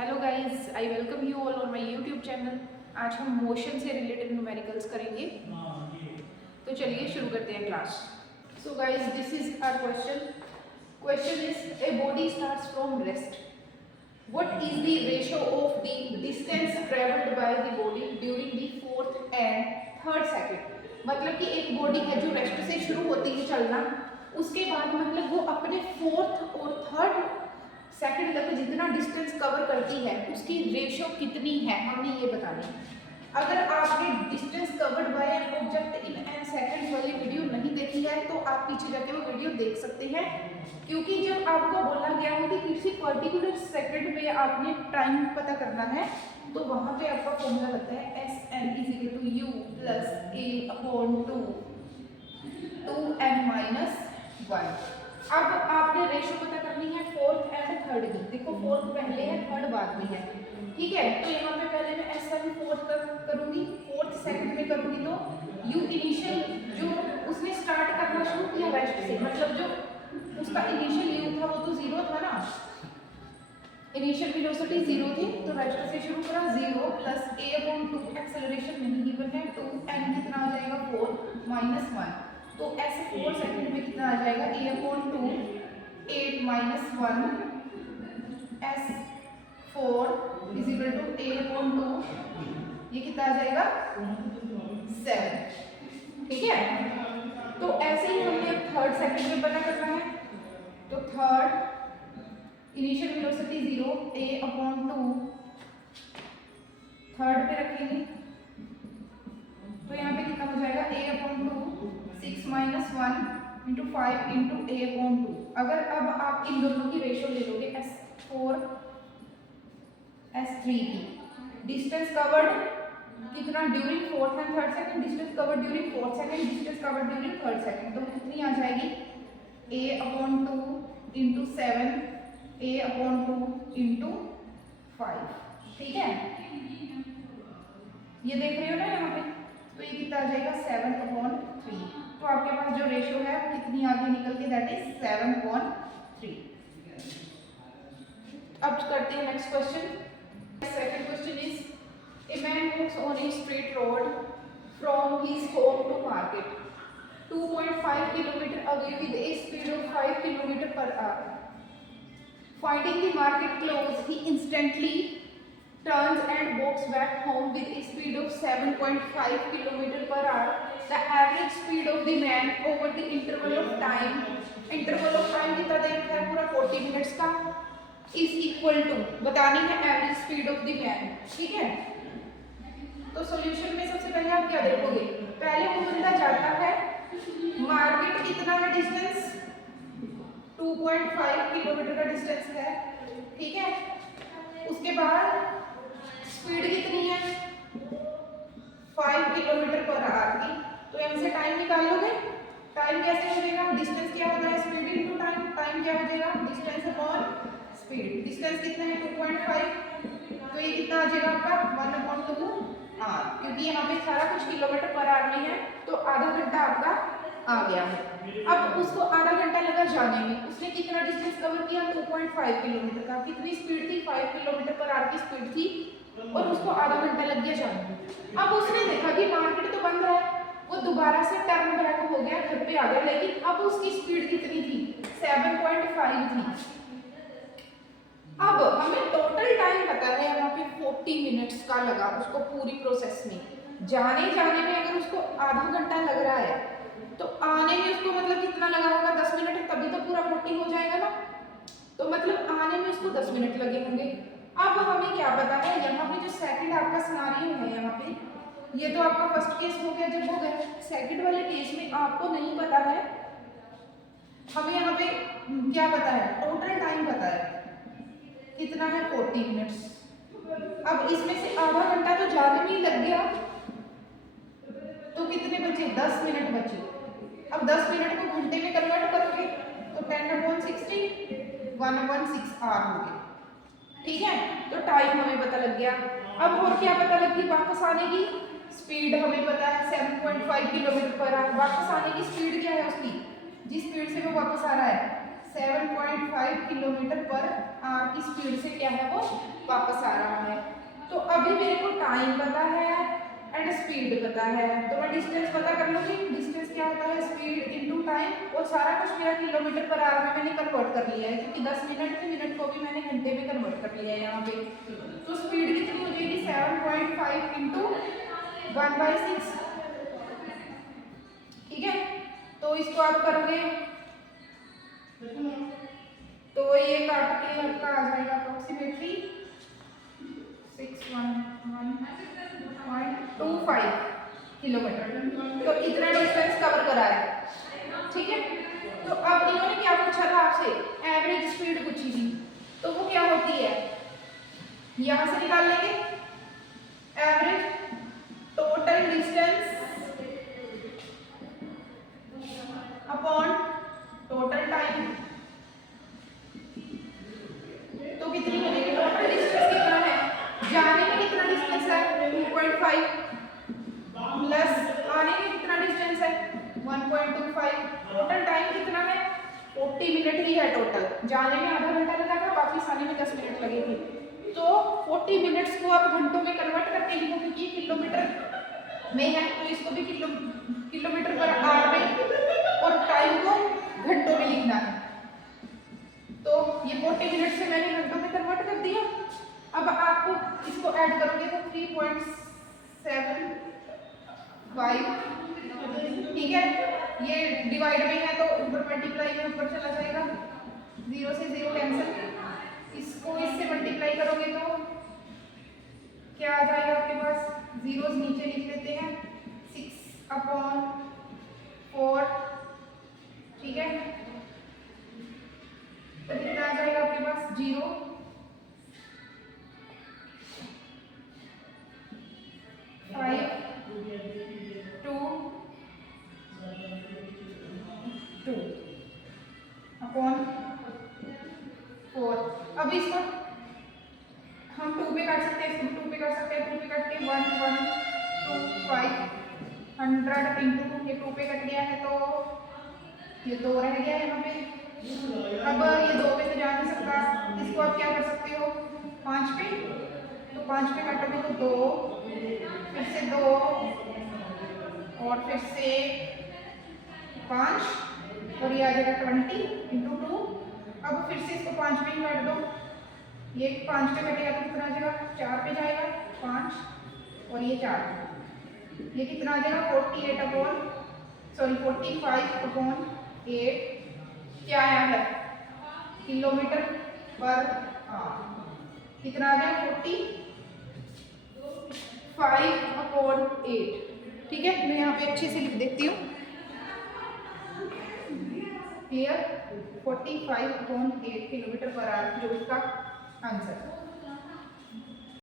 Hello guys, I welcome you all on my YouTube channel. आज हम motion से related numericals करेंगे। तो चलिए शुरू करते हैं class. So guys, this is our question is a body starts from rest. What is the ratio of the distance travelled by the body during the fourth and third second. मतलब कि एक body है जो rest से शुरू होती है चलना, उसके बाद मतलब वो अपने फोर्थ और थर्ड सेकंड तक जितना डिस्टेंस कवर करती है उसकी रेशियो कितनी है, हमने ये बताना है। अगर आपने distance covered by an object in an second वाली वीडियो नहीं देखी है तो आप पीछे जाके वो वीडियो देख सकते हैं, क्योंकि जब आपको बोला गया हो कि किसी पर्टिकुलर सेकंड में आपने टाइम पता करना है तो वहां पे आपका फॉर्मूला लगता है SN = U + A/2 2n-1। अब आपने रेशियो पता करनी है फोर्थ एंड थर्ड की। देखो फोर्थ पहले है, थर्ड बाद में है, ठीक है। तो यहाँ पे पहले मैं SN फोर्थ करूंगी, फोर्थ सेकंड में करूंगी तो U इनिशियल जो उसने स्टार्ट करना शुरू किया रेस्ट से, मतलब जो उसका इनिशियल U था वो तो 0 था ना, इनिशियल वेलोसिटी 0 थी, तो रेस्ट से शुरू करा 0 + A/2 एक्सेलरेशन नहीं गिवन है, 2n कितना आ जाएगा 4 - 1। तो S4 सेकंड में कितना आ जाएगा A/2 8 - 1 S4 = A/2, ये कितना आ जाएगा 7, ठीक है। तो ऐसे ही हमने थर्ड सेकंड में पता करना है, तो third initial velocity 0 A/2 third पे रखेंगे तो यहाँ पे कितना हो जाएगा A/2 6 - 1 × 5 × A/2। अगर अब आप इन दोनों की रेशियो ले लोगे S4 S3 की, डिस्टेंस कवर्ड कितना during fourth and third second, distance covered during fourth second, distance covered during third second, तो कितनी आ जाएगी A/2 × 7 A/2 × 5, ठीक है। ये देख रहे हो ना यहाँ पे, तो ये कितना आ जाएगा 7/3। तो आपके पास जो रेशियो है वो कितनी आगे निकल के, दैट इज 7/3। अब करते हैं next question. Second question is a man walks on a straight road from his home to market 2.5 kilometre away with a speed of 5 km/h। Finding the market close he instantly turns and walks back home with a speed of 7.5 km/h. The average speed of the man over the interval of time कितना दे रखा है पूरा 40 minutes का, is equal to, बतानी है average speed of the man, ठीक है। तो सॉल्यूशन में सबसे पहले आप क्या देखोगे, पहले वो बंदा जाता है मार्केट, कितना है डिस्टेंस 2.5 किलोमीटर का डिस्टेंस है, ठीक है। उसके बाद स्पीड कितनी है 5 km/h की, तो यहाँ से टाइम निकाल लोगे। टाइम कैसे हो जाएगा, डिस्टेंस क्या होता है स्पीड इनटू टाइम, टाइम क्या हो जाएगा डिस्टेंस अपॉन स्पीड। डिस्टेंस कितना है 2.5, तो ये कितना आ जाएगा आपका 1/2r, क्योंकि यहाँ पे सारा कुछ km/h में है, तो आधा घंटा आपका आ गया है। अब उसको आधा घंटा लगा जाने में, उसने कितना डिस्टेंस कवर किया 2.5 किलोमीटर का, कितनी स्पीड थी 5 km/h की स्पीड थी, और उसको आधा घंटा लग गया जाने में। अब उसने देखा कि मार्केट तो बंद है, वो दोबारा से टर्न बैक हो गया, घर पे आ गया, लेकिन अब उसकी स्पीड कितनी थी 7.5 थी। अब हमें टोटल टाइम पता है यहाँ पे 40 मिनट्स का लगा उसको पूरी प्रोसेस में। जाने में अगर उसको आधा घंटा लग रहा है तो आने में उसको मतलब कितना लगा होगा 10 मिनट, तभी तो पूरा 40 हो जाएगा ना, तो मतलब आने में उसको 10 मिनट लगे होंगे। अब हमें क्या पता है, यहाँ पे जो सेकंड आपका सिनेरियो है, यहाँ पे ये तो आपका फर्स्ट केस हो गया जब हो गया, सेकंड वाले केस में आपको नहीं पता है, हमें यहाँ पे क्या पता है टोटल टाइम पता है कितना है 40 मिनट्स। अब इसमें से आधा घंटा तो जाने में ही लग गया, तो कितने बचे 10 मिनट बचे। अब 10 मिनट को घंटे में कन्वर्ट करोगे तो 10/60 1/6r हो गया, ठीक है। तो टाइम हमें पता लग गया। अब और क्या पता लगी, वापस आने की स्पीड हमें पता है 7.5 km/h। वापस आने की स्पीड क्या है उसकी, जिस स्पीड से वो वापस आ रहा है 7.5 किलोमीटर पर आवर की स्पीड से क्या है वो वापस आ रहा है। तो अभी मेरे को टाइम पता है एंड स्पीड पता है, तो मैं डिस्टेंस पता कर लूँगी। डिस्टेंस क्या होता है, स्पीड इनटू टाइम, और सारा कुछ मेरा किलोमीटर पर आवर में मैंने कन्वर्ट कर लिया है, क्योंकि 10 मिनट थे, मिनट को भी मैंने घंटे में कन्वर्ट कर लिया है यहाँ पे। तो स्पीड कितनी हो जाएगी, 7.5 इंटू 1/6, ठीक है। तो इसको आप करोगे तो ये काट के आपका आ जाएगा अप्रोक्सीमेटली 611.25 किलोमीटर। तो इतना डिस्टेंस कवर करा है, ठीक है। तो अब इन्होंने क्या पूछा था आपसे, एवरेज स्पीड पूछी थी, तो वो क्या होती है, यहां से निकाल लेंगे average total distance upon total time. तो कितनी बनेगी, टोटल डिस्टेंस कितना है, जाने में कितना डिस्टेंस है 2.5 प्लस आने में कितना डिस्टेंस है 1.25, टोटल टाइम कितना है 40 मिनट ही है टोटल। जाने में आधा घंटा लगा था, वापिस आने में 10 मिनट लगे थे। तो 40 मिनट्स को आप घंटों में कन्वर्ट करके लिखो, क्योंकि किलोमीटर में है तो इसको भी किलोमीटर पर आवर में और टाइम को घंटों में लिखना है। तो ये 40 मिनट से मैंने घंटों में कन्वर्ट कर दिया। अब आपको इसको ऐड करोगे तो 3.75, ठीक है। ये डिवाइड में है तो ऊपर मल्टीप्लाई में ऊपर चला जाएगा, 0 से 0 कैंसिल, इसको इससे मल्टीप्लाई करोगे तो क्या आ जाएगा आपके पास, जीरोस नीचे लिख लेते हैं, 6/4, ठीक है। तो कितना आ जाएगा आपके पास 0, 5, 2 अपॉन 4। अब इसको हम 2 पे काट सकते हैं, इसको 2 पे काट सकते हैं, 2 पे काट के 1 1 2 5 100 इंटू ये 2 पे कट गया है तो ये 2 रह गया है यहाँ पे। अब ये 2 पे तो जा नहीं सकता, इसको आप क्या कर सकते हो 5 पे, तो 5 पे काटोगे तो 2, फिर से 2 और फिर से 5 और ये आ जाएगा 20 इंटू 2। अब फिर से इसको 5 पे ही काट दो, ये 5 पे कटेगा तो कितना आ जाएगा 4 पे जाएगा 5 और ये 4, ये कितना आ जाएगा 45/8 क्या आया है किलोमीटर पर आवर, कितना आ गया 45/8, ठीक है। मैं यहाँ पे अच्छे से लिख देती हूँ, क्लियर, 45/8 किलोमीटर पर आवर जो इसका आंसर है।